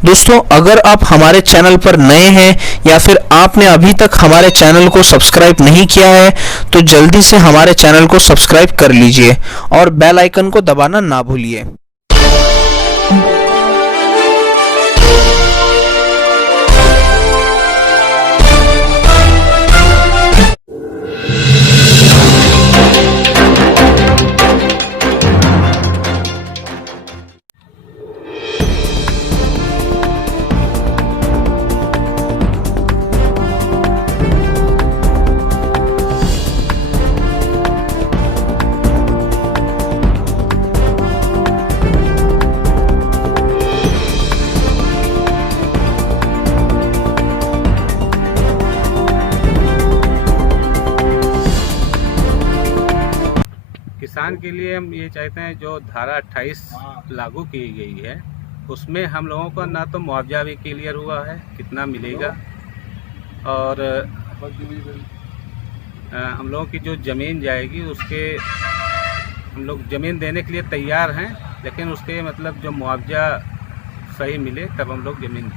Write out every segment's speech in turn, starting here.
दोस्तों, अगर आप हमारे चैनल पर नए हैं या फिर आपने अभी तक हमारे चैनल को सब्सक्राइब नहीं किया है तो जल्दी से हमारे चैनल को सब्सक्राइब कर लीजिए और बेल आइकन को दबाना ना भूलिए। किसान के लिए हम ये चाहते हैं जो धारा 28 लागू की गई है उसमें हम लोगों का ना तो मुआवजा भी क्लियर हुआ है कितना मिलेगा, और हम लोगों की जो ज़मीन जाएगी उसके हम लोग ज़मीन देने के लिए तैयार हैं, लेकिन उसके मतलब जो मुआवजा सही मिले तब हम लोग ज़मीन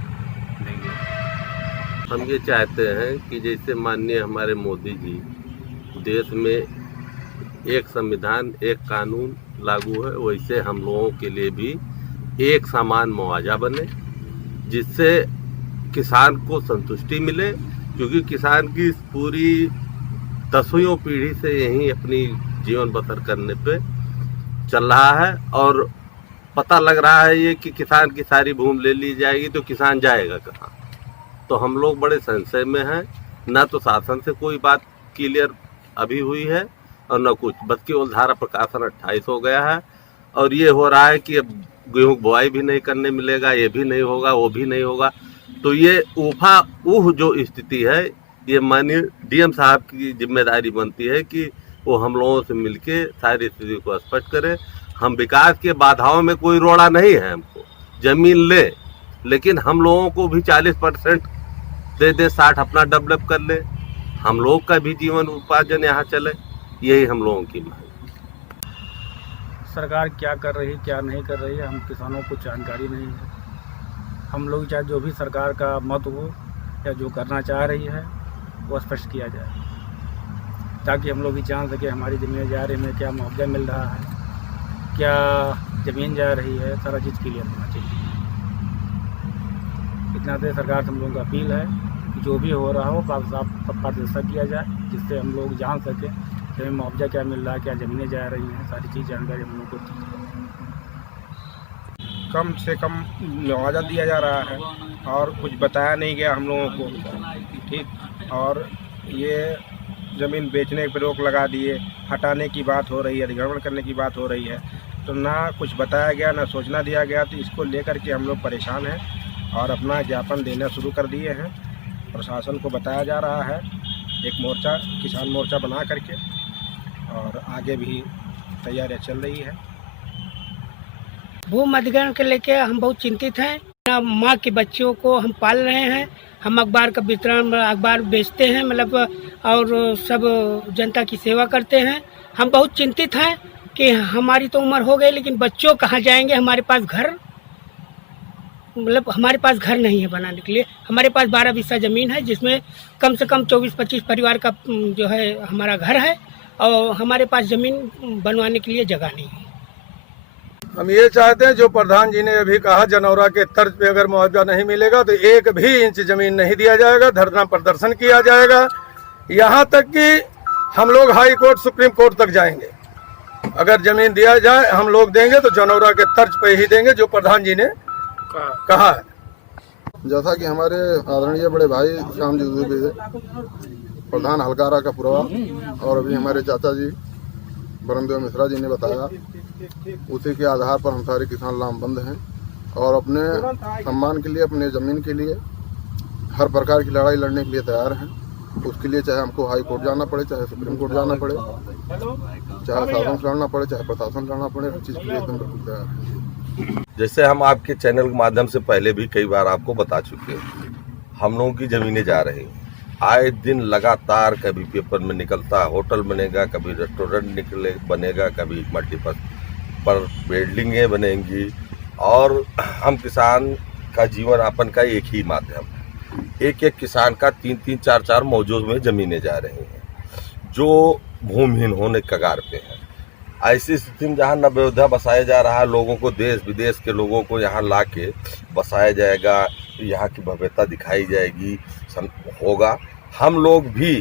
देंगे। हम ये चाहते हैं कि जैसे माननीय हमारे मोदी जी देश में एक संविधान एक कानून लागू है, वैसे हम लोगों के लिए भी एक समान मुआवजा बने जिससे किसान को संतुष्टि मिले, क्योंकि किसान की पूरी दसवीं पीढ़ी से यही अपनी जीवन बसर करने पे चल रहा है। और पता लग रहा है ये कि किसान की सारी भूमि ले ली जाएगी तो किसान जाएगा कहाँ। तो हम लोग बड़े संशय में हैं, ना तो शासन से कोई बात क्लियर अभी हुई है और न कुछ, बस केवल धारा प्रकाशन 28 हो गया है। और ये हो रहा है कि अब गेहूं बुआई भी नहीं करने मिलेगा, ये भी नहीं होगा, वो भी नहीं होगा। तो ये जो स्थिति है, ये माननीय डीएम साहब की जिम्मेदारी बनती है कि वो हम लोगों से मिलके सारी स्थिति को स्पष्ट करें। हम विकास के बाधाओं में कोई रोड़ा नहीं है, हमको जमीन ले, लेकिन हम लोगों को भी 40% दे दे, 60 अपना डेवलप कर ले, हम लोग का भी जीवन उपार्जन यहाँ चले, यही हम लोगों की मांग। सरकार क्या कर रही क्या नहीं कर रही है, हम किसानों को जानकारी नहीं है। हम लोग चाहे जो भी सरकार का मत हो या जो करना चाह रही है वो स्पष्ट किया जाए, ताकि हम लोग भी जान सके हमारी ज़मीन जा रही में क्या मुआवजा मिल रहा है, क्या ज़मीन जा रही है, सारा चीज़ क्लियर होना चाहिए। इतना देर सरकार से हम लोगों का अपील है कि जो भी हो रहा हो साफ पारदर्शिता किया जाए, जिससे हम लोग जान सकें कि मुआवजा क्या मिल रहा है, क्या ज़मीनें जा रही हैं, सारी चीज़ जानकारी हम लोग को कम से कम मुआवजा दिया जा रहा है और कुछ बताया नहीं गया हम लोगों को, ठीक। और ये ज़मीन बेचने पर रोक लगा दिए, हटाने की बात हो रही है, अधिग्रहण करने की बात हो रही है, तो ना कुछ बताया गया ना सूचना दिया गया। तो इसको लेकर के हम लोग परेशान हैं और अपना ज्ञापन देना शुरू कर दिए हैं। प्रशासन को बताया जा रहा है, एक मोर्चा किसान मोर्चा बना करके, और आगे भी तैयारियां चल रही है। भूमि अधिग्रहण के लेके हम बहुत चिंतित हैं। माँ के बच्चों को हम पाल रहे हैं, हम अखबार का वितरण, अखबार बेचते हैं, मतलब और सब जनता की सेवा करते हैं। हम बहुत चिंतित हैं कि हमारी तो उम्र हो गई, लेकिन बच्चों कहाँ जाएंगे। हमारे पास घर, मतलब हमारे पास घर नहीं है बनाने के लिए। हमारे पास 12 बिस्सा ज़मीन है, जिसमें कम से कम 24-25 परिवार का जो है हमारा घर है, और हमारे पास ज़मीन बनवाने के लिए जगह नहीं है। हम ये चाहते हैं, जो प्रधान जी ने अभी कहा, जनौरा के तर्ज पे अगर मुआवजा नहीं मिलेगा तो 1 भी इंच जमीन नहीं दिया जाएगा, धरना प्रदर्शन किया जाएगा, यहाँ तक कि हम लोग हाई कोर्ट सुप्रीम कोर्ट तक जाएंगे। अगर जमीन दिया जाए हम लोग देंगे तो जनौरा के तर्ज पे ही देंगे, जो प्रधान जी ने कहा है। जैसा कि हमारे आदरणीय बड़े भाई श्याम जी दुबे, प्रधान हलकारा का पुरवा, और अभी हमारे चाचा जी बरमदेव मिश्रा जी ने बताया, उसी के आधार पर हम सारे किसान लामबंद हैं और अपने सम्मान के लिए, अपने ज़मीन के लिए हर प्रकार की लड़ाई लड़ने के लिए तैयार हैं। उसके लिए चाहे हमको हाई कोर्ट जाना पड़े, चाहे सुप्रीम कोर्ट जाना पड़े, चाहे शासन से लड़ना पड़े, चाहे प्रशासन लड़ना पड़े, हर चीज़ के लिए एकदम बिल्कुल तैयार हैं। जैसे हम आपके चैनल के माध्यम से पहले भी कई बार आपको बता चुके हैं, हम लोगों की ज़मीनें जा रही हैं। आए दिन लगातार कभी पेपर में निकलता होटल बनेगा, कभी रेस्टोरेंट बनेगा, कभी मल्टीपर्पज पर बिल्डिंगें बनेंगी, और हम किसान का जीवन यापन का एक ही माध्यम है। एक एक किसान का 3-3, 4-4 मौजों में ज़मीनें जा रही हैं जो भूमिहीन होने कगार पे हैं। ऐसी स्थिति में जहाँ नवोदया बसाया जा रहा है, लोगों को देश विदेश के लोगों को यहाँ ला के बसाया जाएगा, यहाँ की भव्यता दिखाई जाएगी, होगा। हम लोग भी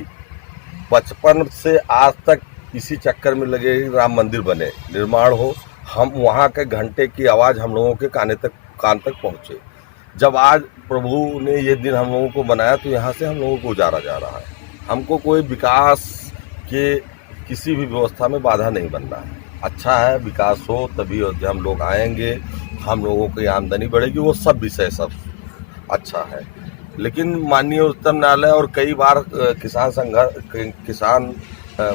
बचपन से आज तक इसी चक्कर में लगे राम मंदिर बने, निर्माण हो, हम वहाँ के घंटे की आवाज़ हम लोगों के कान तक पहुँचे। जब आज प्रभु ने ये दिन हम लोगों को बनाया तो यहाँ से हम लोगों को उजारा जा रहा है। हमको कोई विकास के किसी भी व्यवस्था में बाधा नहीं बनना है। अच्छा है, विकास हो तभी हम लोग आएंगे, हम लोगों की आमदनी बढ़ेगी, वो सब विषय सब अच्छा है। लेकिन माननीय उच्चतम न्यायालय और कई बार किसान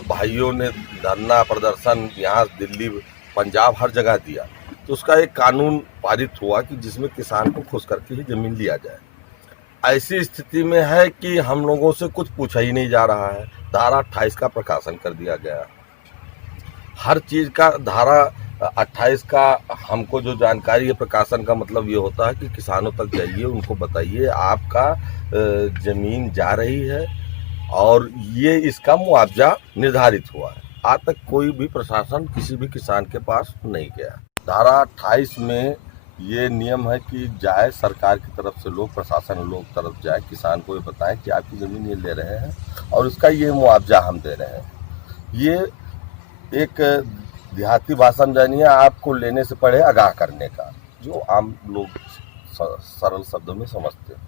भाइयों ने धरना प्रदर्शन यहाँ दिल्ली पंजाब हर जगह दिया, तो उसका एक कानून पारित हुआ कि जिसमें किसान को खुश करके ही ज़मीन लिया जाए। ऐसी स्थिति में है कि हम लोगों से कुछ पूछा ही नहीं जा रहा है। धारा 28 का प्रकाशन कर दिया गया, हर चीज़ का धारा 28 का हमको जो जानकारी है, प्रकाशन का मतलब ये होता है कि किसानों तक जाइए, उनको बताइए आपका ज़मीन जा रही है और ये इसका मुआवजा निर्धारित हुआ है। आज तक कोई भी प्रशासन किसी भी किसान के पास नहीं गया। धारा 28 में ये नियम है कि जाए सरकार की तरफ से लोग, प्रशासन लोग तरफ जाए, किसान को ये बताएं कि आपकी ज़मीन ये ले रहे हैं और इसका ये मुआवजा हम दे रहे हैं। ये एक देहाती भाषा में जानिए, आपको लेने से पहले आगाह करने का, जो आम लोग सरल शब्दों में समझते हैं,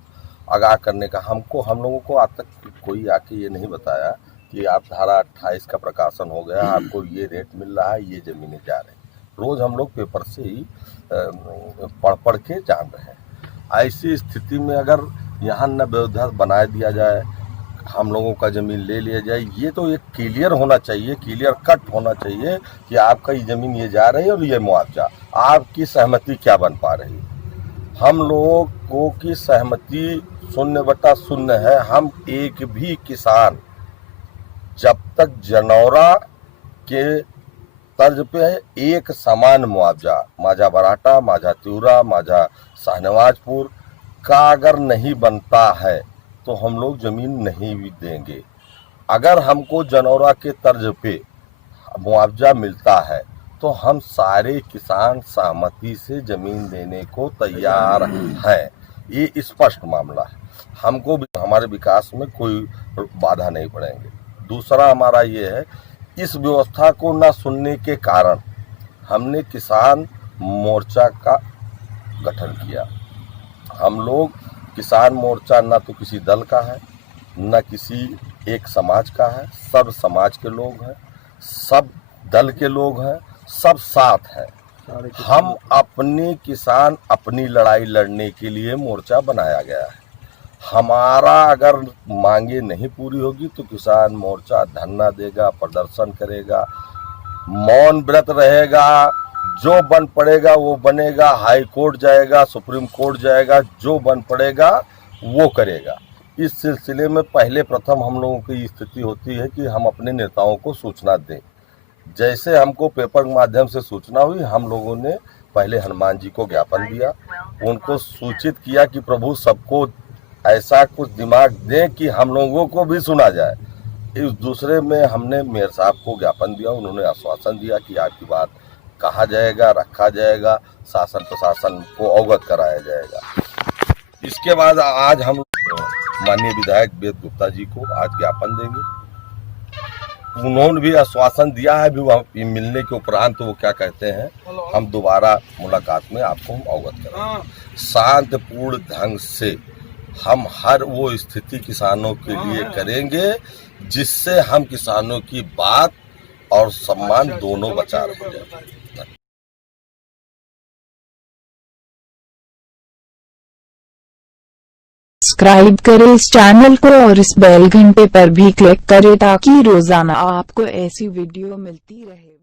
आगाह करने का। हम लोगों को आज तक कोई आके ये नहीं बताया कि आप धारा 28 का प्रकाशन हो गया, आपको ये रेट मिल रहा है, ये ज़मीनें जा रही हैं। रोज़ हम लोग पेपर से ही पढ़ के जान रहे हैं। ऐसी स्थिति में अगर यहाँ नवोदया बना दिया जाए, हम लोगों का ज़मीन ले लिया जाए, ये तो एक क्लियर होना चाहिए, क्लियर कट होना चाहिए कि आपका ये ज़मीन ये जा रही है और ये मुआवजा, आपकी सहमति क्या बन पा रही है। हम लोगों की सहमति 0/0 है। हम एक भी किसान जब तक जनौरा के तर्ज पे एक समान मुआवजा माझा बराटा, माझा तिउरा, माझा शाहनवाजपुर का अगर नहीं बनता है तो हम लोग ज़मीन नहीं भी देंगे। अगर हमको जनौरा के तर्ज पे मुआवजा मिलता है तो हम सारे किसान सहमति से ज़मीन देने को तैयार हैं। ये स्पष्ट मामला है, हमको हमारे विकास में कोई बाधा नहीं पड़ेंगे। दूसरा हमारा ये है, इस व्यवस्था को न सुनने के कारण हमने किसान मोर्चा का गठन किया। हम लोग किसान मोर्चा न तो किसी दल का है, न किसी एक समाज का है, सब समाज के लोग हैं, सब दल के लोग हैं, सब साथ हैं। हम अपने किसान अपनी लड़ाई लड़ने के लिए मोर्चा बनाया गया है। हमारा अगर मांगे नहीं पूरी होगी तो किसान मोर्चा धरना देगा, प्रदर्शन करेगा, मौन व्रत रहेगा, जो बन पड़ेगा वो बनेगा, हाई कोर्ट जाएगा, सुप्रीम कोर्ट जाएगा, जो बन पड़ेगा वो करेगा। इस सिलसिले में पहले प्रथम हम लोगों की स्थिति होती है कि हम अपने नेताओं को सूचना दें। जैसे हमको पेपर के माध्यम से सूचना हुई, हम लोगों ने पहले हनुमान जी को ज्ञापन दिया, उनको सूचित किया कि प्रभु सबको ऐसा कुछ दिमाग दें कि हम लोगों को भी सुना जाए। इस दूसरे में हमने मेयर साहब को ज्ञापन दिया, उन्होंने आश्वासन दिया कि आपकी बात कहा जाएगा, रखा जाएगा, शासन प्रशासन को अवगत कराया जाएगा। इसके बाद आज हम माननीय विधायक वेद गुप्ता जी को आज ज्ञापन देंगे। उन्होंने भी आश्वासन दिया है, भी वहाँ मिलने के उपरांत तो वो क्या कहते हैं, हम दोबारा मुलाकात में आपको हम अवगत करेंगे। शांतिपूर्ण ढंग से हम हर वो स्थिति किसानों के लिए करेंगे जिससे हम किसानों की बात और सम्मान दोनों बचा रहे हैं। सब्सक्राइब करें इस चैनल को और इस बेल घंटे पर भी क्लिक करें ताकि रोजाना आपको ऐसी वीडियो मिलती रहे।